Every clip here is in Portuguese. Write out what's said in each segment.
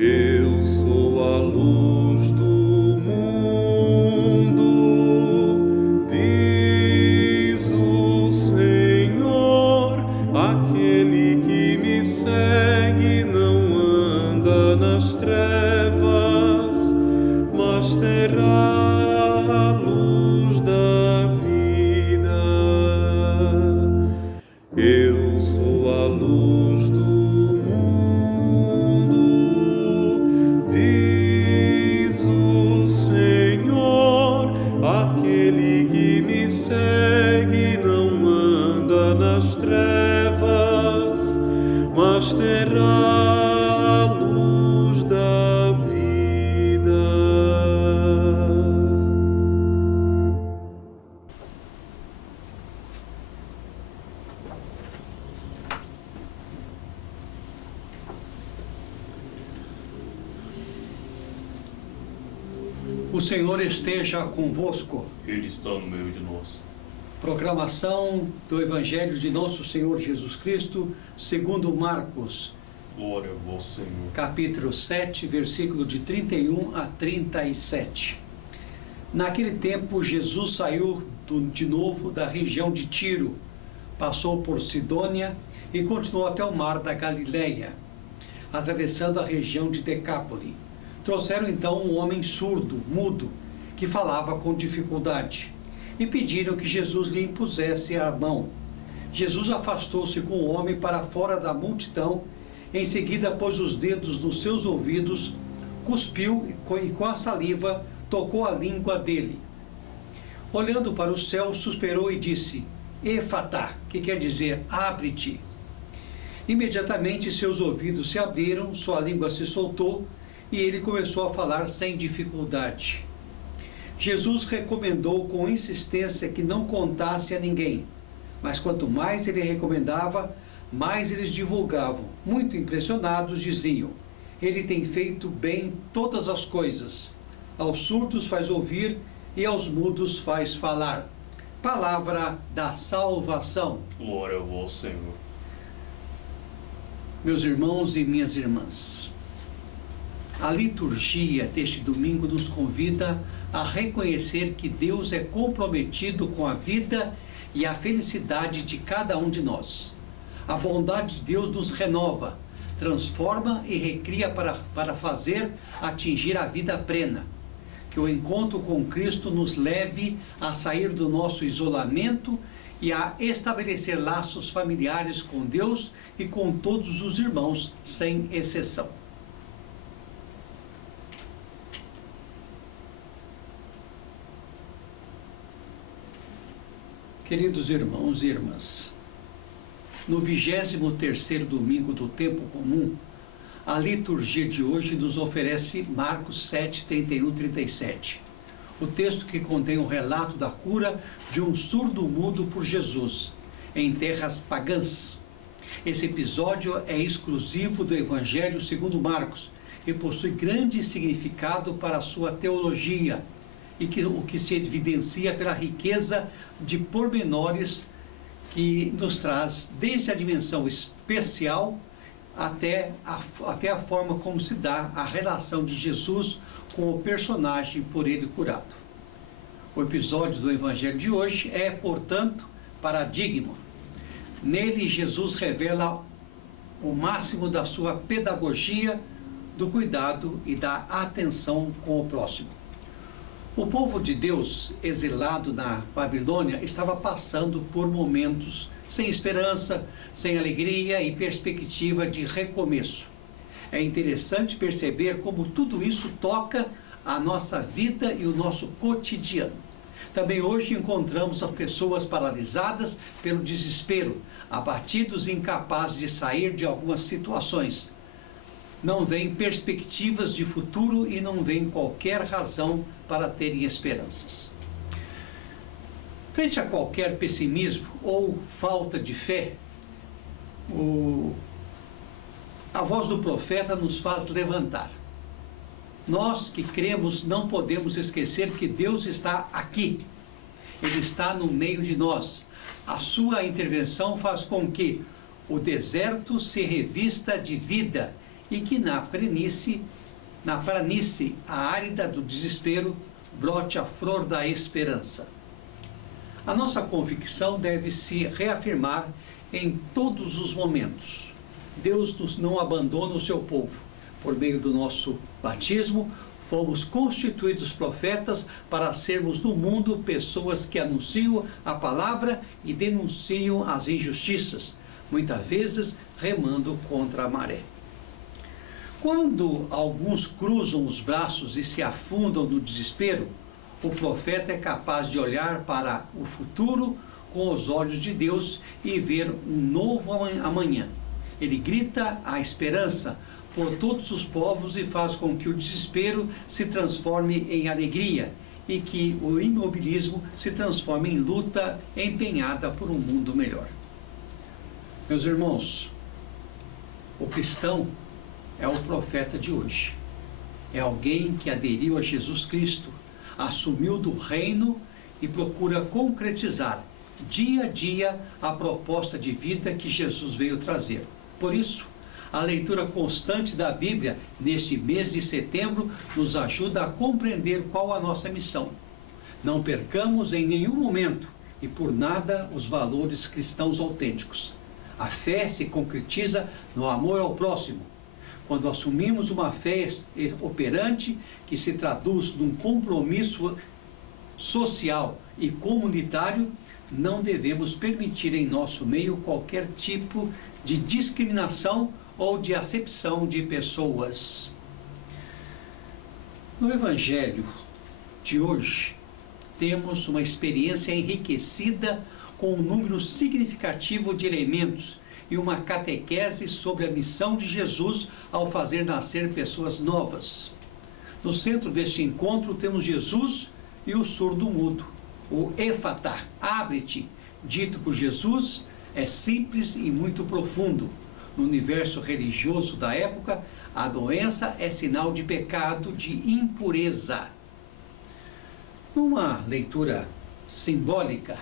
Eu sou a luz do mundo, diz o Senhor. Aquele que me segue não anda nas trevas, mas terá a luz da vida. Eu sou a luz do segue não anda nas trevas, mas terá a luz da vida. O Senhor esteja convosco. Ele está no meio de nós. Proclamação do Evangelho de Nosso Senhor Jesus Cristo, segundo Marcos. Glória a vós, Senhor. Capítulo 7, versículo de 31 a 37. Naquele tempo, Jesus saiu de novo da região de Tiro, passou por Sidônia e continuou até o mar da Galileia, atravessando a região de Decápoli. Trouxeram então um homem surdo, mudo, que falava com dificuldade, e pediram que Jesus lhe impusesse a mão. Jesus afastou-se com o homem para fora da multidão, em seguida pôs os dedos nos seus ouvidos, cuspiu e com a saliva tocou a língua dele. Olhando para o céu, suspirou e disse: Efatá, que quer dizer abre-te. Imediatamente seus ouvidos se abriram, sua língua se soltou, e ele começou a falar sem dificuldade. Jesus recomendou com insistência que não contasse a ninguém, mas quanto mais ele recomendava, mais eles divulgavam. Muito impressionados, diziam: ele tem feito bem todas as coisas. Aos surdos faz ouvir e aos mudos faz falar. Palavra da salvação. Glória a vós, Senhor. Meus irmãos e minhas irmãs, a liturgia deste domingo nos convida a reconhecer que Deus é comprometido com a vida e a felicidade de cada um de nós. A bondade de Deus nos renova, transforma e recria para fazer atingir a vida plena. Que o encontro com Cristo nos leve a sair do nosso isolamento e a estabelecer laços familiares com Deus e com todos os irmãos, sem exceção. Queridos irmãos e irmãs, no 23º domingo do tempo comum, a liturgia de hoje nos oferece Marcos 7, 31, 37. O texto que contém um relato da cura de um surdo-mudo por Jesus, em terras pagãs. Esse episódio é exclusivo do Evangelho segundo Marcos e possui grande significado para a sua teologia, o que se evidencia pela riqueza de pormenores que nos traz desde a dimensão especial até a forma como se dá a relação de Jesus com o personagem por ele curado. O episódio do Evangelho de hoje é, portanto, paradigma. Nele, Jesus revela o máximo da sua pedagogia, do cuidado e da atenção com o próximo. O povo de Deus, exilado na Babilônia, estava passando por momentos sem esperança, sem alegria e perspectiva de recomeço. É interessante perceber como tudo isso toca a nossa vida e o nosso cotidiano. Também hoje encontramos as pessoas paralisadas pelo desespero, abatidos e incapazes de sair de algumas situações. Não veem perspectivas de futuro e não veem qualquer razão para terem esperanças. Frente a qualquer pessimismo ou falta de fé, a voz do profeta nos faz levantar. Nós que cremos não podemos esquecer que Deus está aqui. Ele está no meio de nós. A sua intervenção faz com que o deserto se revista de vida e que na planície árida do desespero, brote a flor da esperança. A nossa convicção deve se reafirmar em todos os momentos. Deus não abandona o seu povo. Por meio do nosso batismo, fomos constituídos profetas para sermos no mundo pessoas que anunciam a palavra e denunciam as injustiças, muitas vezes remando contra a maré. Quando alguns cruzam os braços e se afundam no desespero, o profeta é capaz de olhar para o futuro com os olhos de Deus e ver um novo amanhã. Ele grita a esperança por todos os povos e faz com que o desespero se transforme em alegria e que o imobilismo se transforme em luta empenhada por um mundo melhor. Meus irmãos, o cristão é o profeta de hoje. É alguém que aderiu a Jesus Cristo, assumiu do reino e procura concretizar dia a dia a proposta de vida que Jesus veio trazer. Por isso, a leitura constante da Bíblia neste mês de setembro nos ajuda a compreender qual a nossa missão. Não percamos em nenhum momento e por nada os valores cristãos autênticos. A fé se concretiza no amor ao próximo. Quando assumimos uma fé operante que se traduz num compromisso social e comunitário, não devemos permitir em nosso meio qualquer tipo de discriminação ou de acepção de pessoas. No Evangelho de hoje, temos uma experiência enriquecida com um número significativo de elementos e uma catequese sobre a missão de Jesus ao fazer nascer pessoas novas. No centro deste encontro temos Jesus e o surdo-mudo, o Efatá, abre-te, dito por Jesus, é simples e muito profundo. No universo religioso da época, a doença é sinal de pecado, de impureza. Numa leitura simbólica,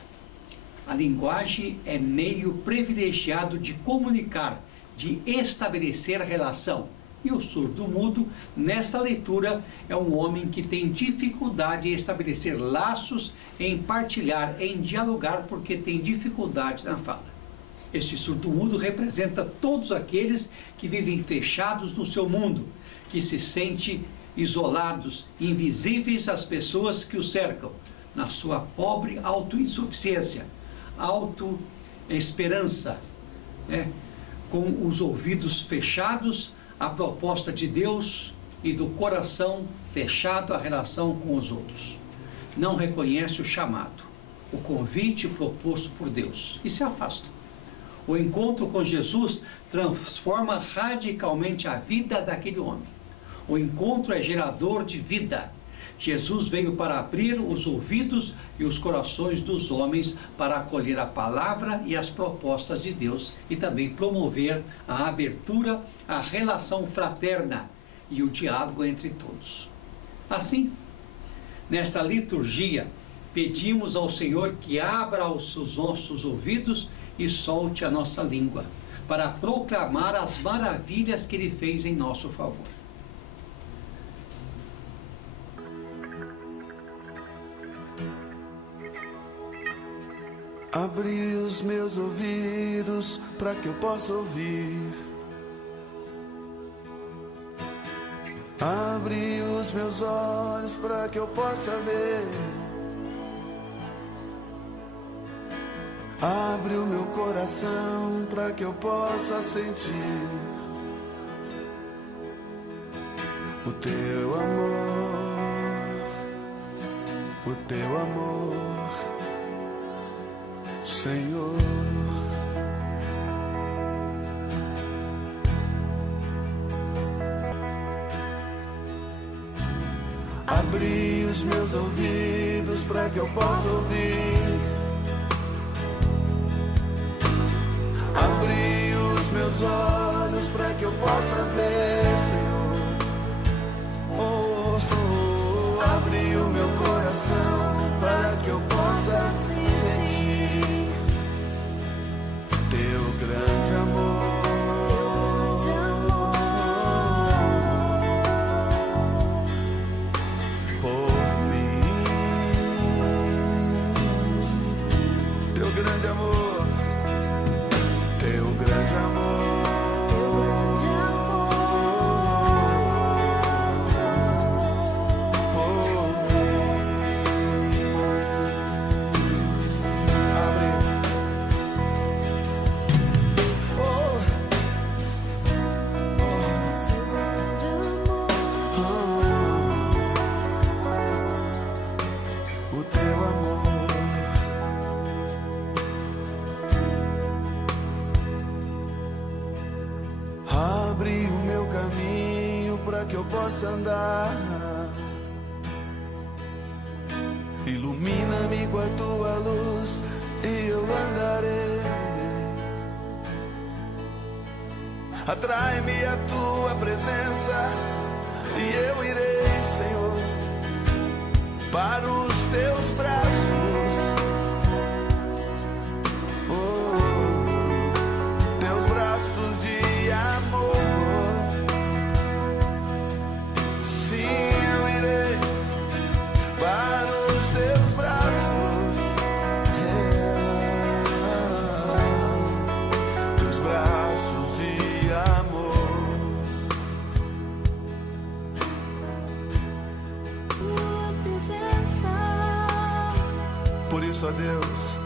a linguagem é meio privilegiado de comunicar, de estabelecer relação. E o surdo-mudo, nesta leitura, é um homem que tem dificuldade em estabelecer laços, em partilhar, em dialogar, porque tem dificuldade na fala. Este surdo-mudo representa todos aqueles que vivem fechados no seu mundo, que se sentem isolados, invisíveis às pessoas que o cercam, na sua pobre autoinsuficiência, autoesperança, com os ouvidos fechados à proposta de Deus e do coração fechado à relação com os outros. Não reconhece o chamado, o convite proposto por Deus e se afasta. O encontro com Jesus transforma radicalmente a vida daquele homem. O encontro é gerador de vida. Jesus veio para abrir os ouvidos e os corações dos homens para acolher a palavra e as propostas de Deus e também promover a abertura, a relação fraterna e o diálogo entre todos. Assim, nesta liturgia, pedimos ao Senhor que abra os nossos ouvidos e solte a nossa língua, para proclamar as maravilhas que Ele fez em nosso favor. Abri os meus ouvidos para que eu possa ouvir. Abri os meus olhos para que eu possa ver. Abre o meu coração para que eu possa sentir o teu amor, o teu amor, Senhor. Abri os meus ouvidos para que eu possa ouvir. Abri os meus olhos para que eu possa ver, Senhor. Oh, oh, oh. Abri o meu coração para que eu possa sentir teu grande amor. que eu possa andar. Ilumina-me com a tua luz e eu andarei. Atrai-me a tua presença e eu irei, Senhor, para os teus braços. Oh, teus braços de amor. Sim, eu irei para os teus braços. Teus braços de amor. Por isso, ó Deus,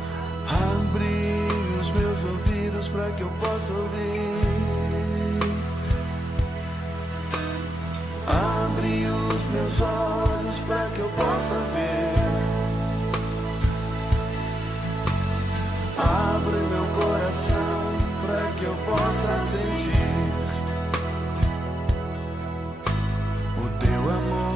abre os meus ouvidos para que eu possa ouvir. Abre os meus olhos para que eu possa ver. Abre meu coração para que eu possa sentir o teu amor.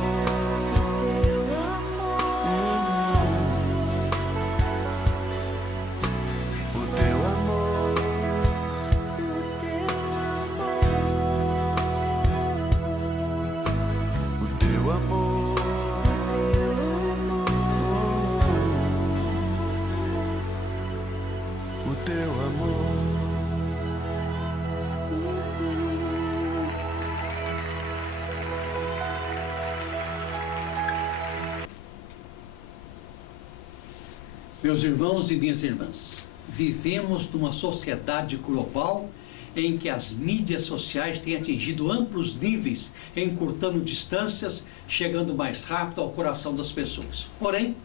Meus irmãos e minhas irmãs, vivemos numa sociedade global em que as mídias sociais têm atingido amplos níveis, encurtando distâncias, chegando mais rápido ao coração das pessoas. Porém,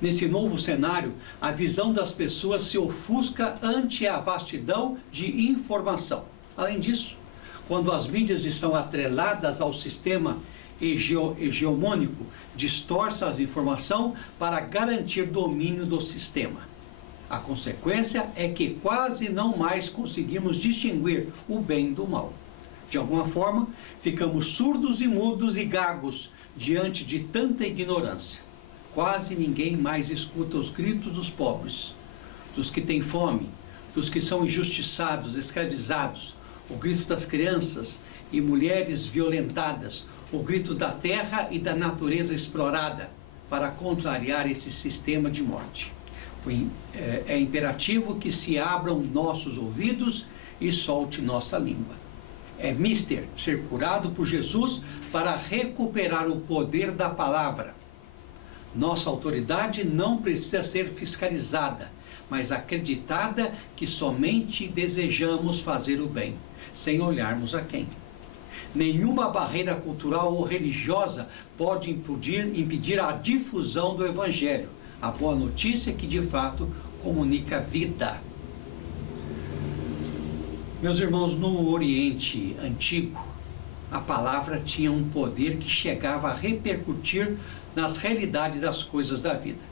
nesse novo cenário, a visão das pessoas se ofusca ante a vastidão de informação. Além disso, quando as mídias estão atreladas ao sistema hegemônico, distorce a informação para garantir domínio do sistema. A consequência é que quase não mais conseguimos distinguir o bem do mal. De alguma forma, ficamos surdos e mudos e gagos diante de tanta ignorância. Quase ninguém mais escuta os gritos dos pobres, dos que têm fome, dos que são injustiçados, escravizados, o grito das crianças e mulheres violentadas, o grito da terra e da natureza explorada, para contrariar esse sistema de morte. É imperativo que se abram nossos ouvidos e solte nossa língua. É mister ser curado por Jesus para recuperar o poder da palavra. Nossa autoridade não precisa ser fiscalizada, mas acreditada que somente desejamos fazer o bem, sem olharmos a quem. Nenhuma barreira cultural ou religiosa pode impedir a difusão do Evangelho, a boa notícia que de fato comunica vida. Meus irmãos, no Oriente Antigo, a palavra tinha um poder que chegava a repercutir nas realidades das coisas da vida.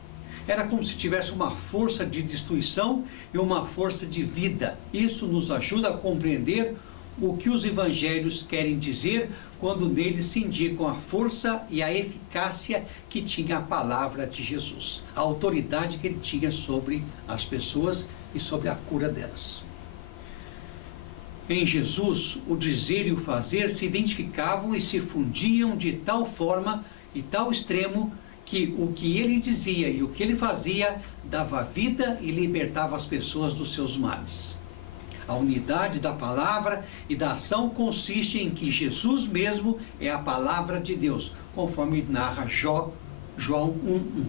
Era como se tivesse uma força de destruição e uma força de vida. Isso nos ajuda a compreender o que os evangelhos querem dizer quando neles se indicam a força e a eficácia que tinha a palavra de Jesus, a autoridade que ele tinha sobre as pessoas e sobre a cura delas. Em Jesus, o dizer e o fazer se identificavam e se fundiam de tal forma e tal extremo que o que ele dizia e o que ele fazia dava vida e libertava as pessoas dos seus males. A unidade da palavra e da ação consiste em que Jesus mesmo é a palavra de Deus, conforme narra João 1:1.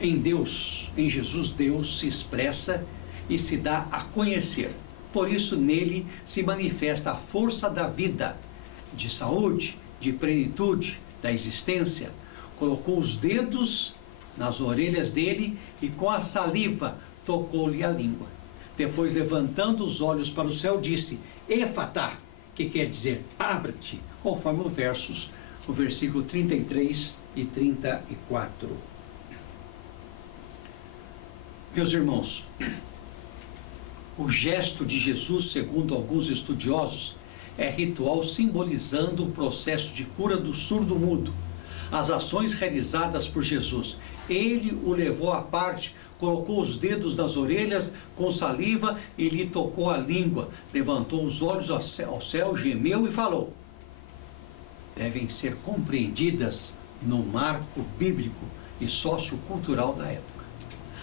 Em Deus, em Jesus, Deus se expressa e se dá a conhecer. Por isso, nele se manifesta a força da vida, de saúde, de plenitude, da existência. Colocou os dedos nas orelhas dele e com a saliva tocou-lhe a língua. Depois, levantando os olhos para o céu, disse: Efatá, que quer dizer abre-te, conforme o versículo 33 e 34. Meus irmãos, o gesto de Jesus, segundo alguns estudiosos, é ritual simbolizando o processo de cura do surdo-mudo. As ações realizadas por Jesus. Ele o levou à parte, colocou os dedos nas orelhas com saliva e lhe tocou a língua, levantou os olhos ao céu, gemeu e falou. Devem ser compreendidas no marco bíblico e sociocultural da época.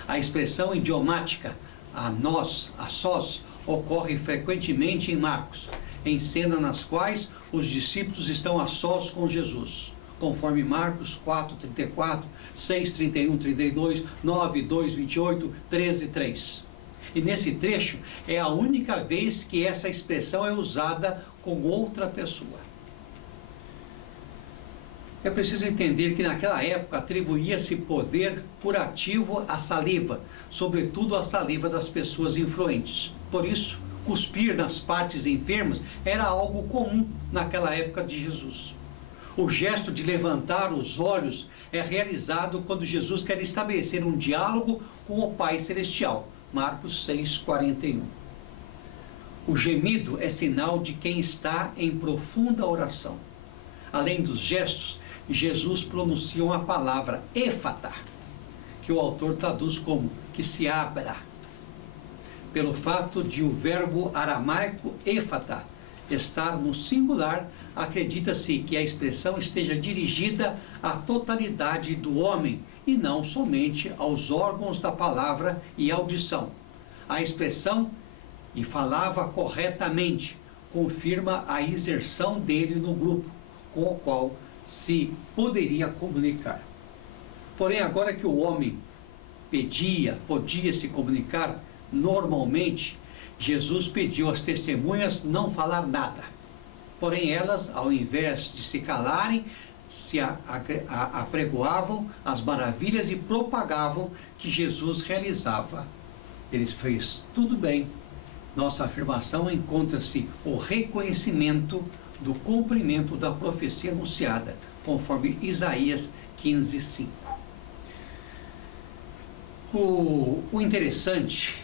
A expressão idiomática, a nós, a sós, ocorre frequentemente em Marcos, em cena nas quais os discípulos estão a sós com Jesus, conforme Marcos 4:34, 6:31, 32, 9, 2, 28, 13, 3. E nesse trecho é a única vez que essa expressão é usada com outra pessoa. É preciso entender que naquela época atribuía-se poder curativo à saliva, sobretudo à saliva das pessoas influentes. Por isso, cuspir nas partes enfermas era algo comum naquela época de Jesus. O gesto de levantar os olhos é realizado quando Jesus quer estabelecer um diálogo com o Pai Celestial. Marcos 6:41. O gemido é sinal de quem está em profunda oração. Além dos gestos, Jesus pronuncia uma palavra, éfata, que o autor traduz como que se abra. Pelo fato de o verbo aramaico éfata estar no singular, acredita-se que a expressão esteja dirigida à totalidade do homem e não somente aos órgãos da palavra e audição. A expressão, e falava corretamente, confirma a inserção dele no grupo, com o qual se poderia comunicar. Porém, agora que o homem podia se comunicar normalmente, Jesus pediu às testemunhas não falar nada. Porém, elas, ao invés de se calarem, se apregoavam as maravilhas e propagavam que Jesus realizava. Ele fez tudo bem. Nossa afirmação encontra-se o reconhecimento do cumprimento da profecia anunciada, conforme Isaías 15:5. O interessante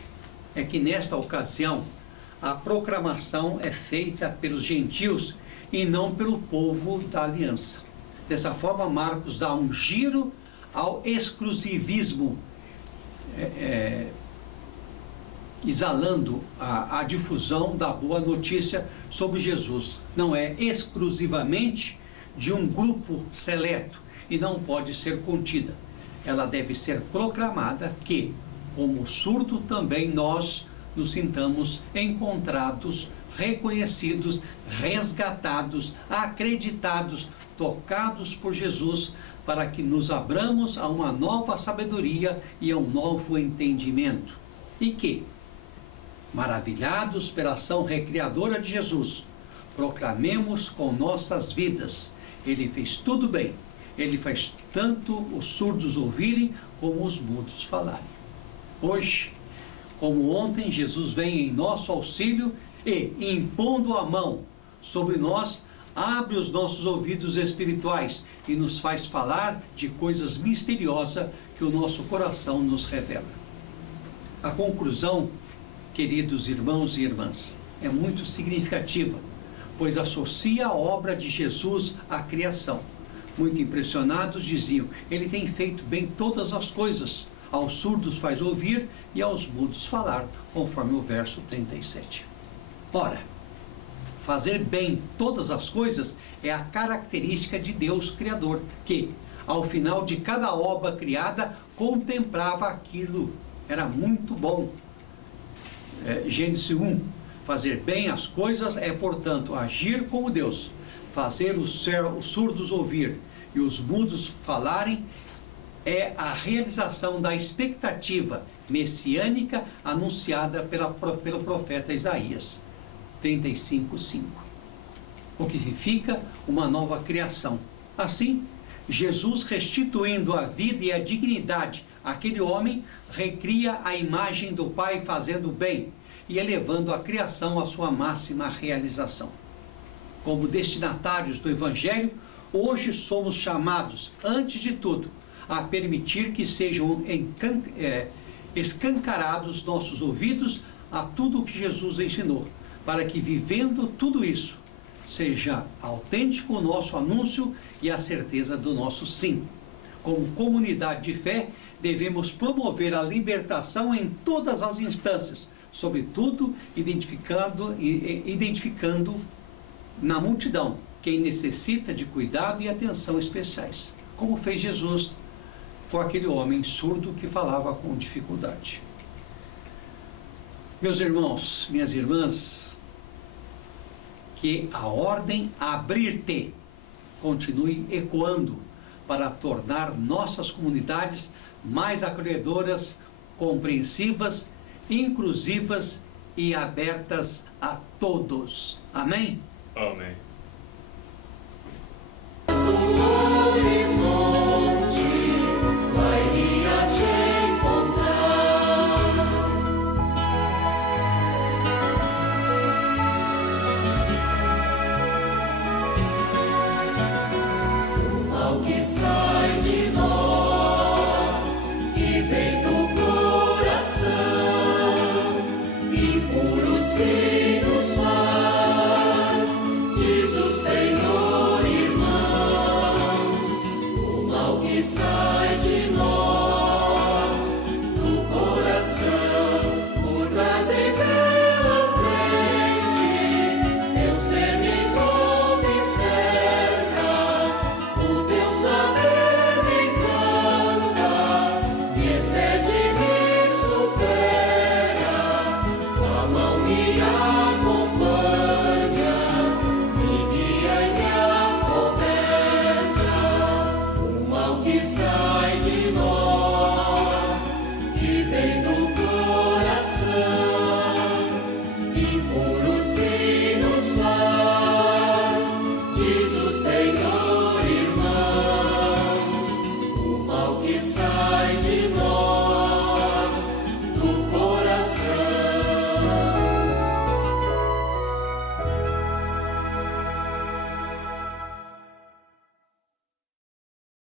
é que nesta ocasião a proclamação é feita pelos gentios e não pelo povo da aliança. Dessa forma, Marcos dá um giro ao exclusivismo, exalando a difusão da boa notícia sobre Jesus. Não é exclusivamente de um grupo seleto e não pode ser contida. Ela deve ser proclamada que, como surdo, também nós nos sintamos encontrados, reconhecidos, resgatados, acreditados, tocados por Jesus, para que nos abramos a uma nova sabedoria e a um novo entendimento. E que, maravilhados pela ação recriadora de Jesus, proclamemos com nossas vidas. Ele fez tudo bem. Ele faz tanto os surdos ouvirem como os mudos falarem. Hoje, como ontem, Jesus vem em nosso auxílio e, impondo a mão sobre nós, abre os nossos ouvidos espirituais e nos faz falar de coisas misteriosas que o nosso coração nos revela. A conclusão, queridos irmãos e irmãs, é muito significativa, pois associa a obra de Jesus à criação. Muito impressionados diziam, ele tem feito bem todas as coisas, aos surdos faz ouvir e aos mudos falar, conforme o verso 37. Ora, fazer bem todas as coisas é a característica de Deus Criador, que, ao final de cada obra criada, contemplava aquilo, era muito bom. Gênesis 1, fazer bem as coisas é, portanto, agir como Deus, fazer os surdos ouvir e os mudos falarem, é a realização da expectativa messiânica anunciada pelo profeta Isaías 35:5, o que significa uma nova criação. Assim, Jesus, restituindo a vida e a dignidade àquele homem, recria a imagem do Pai fazendo bem e elevando a criação à sua máxima realização. Como destinatários do Evangelho, hoje somos chamados, antes de tudo, a permitir que sejam escancarados nossos ouvidos a tudo o que Jesus ensinou, para que, vivendo tudo isso, seja autêntico o nosso anúncio e a certeza do nosso sim. Como comunidade de fé, devemos promover a libertação em todas as instâncias, sobretudo identificando na multidão quem necessita de cuidado e atenção especiais, como fez Jesus com aquele homem surdo que falava com dificuldade. Meus irmãos, minhas irmãs, que a ordem abrir-te continue ecoando para tornar nossas comunidades mais acolhedoras, compreensivas, inclusivas e abertas a todos. Amém? Amém.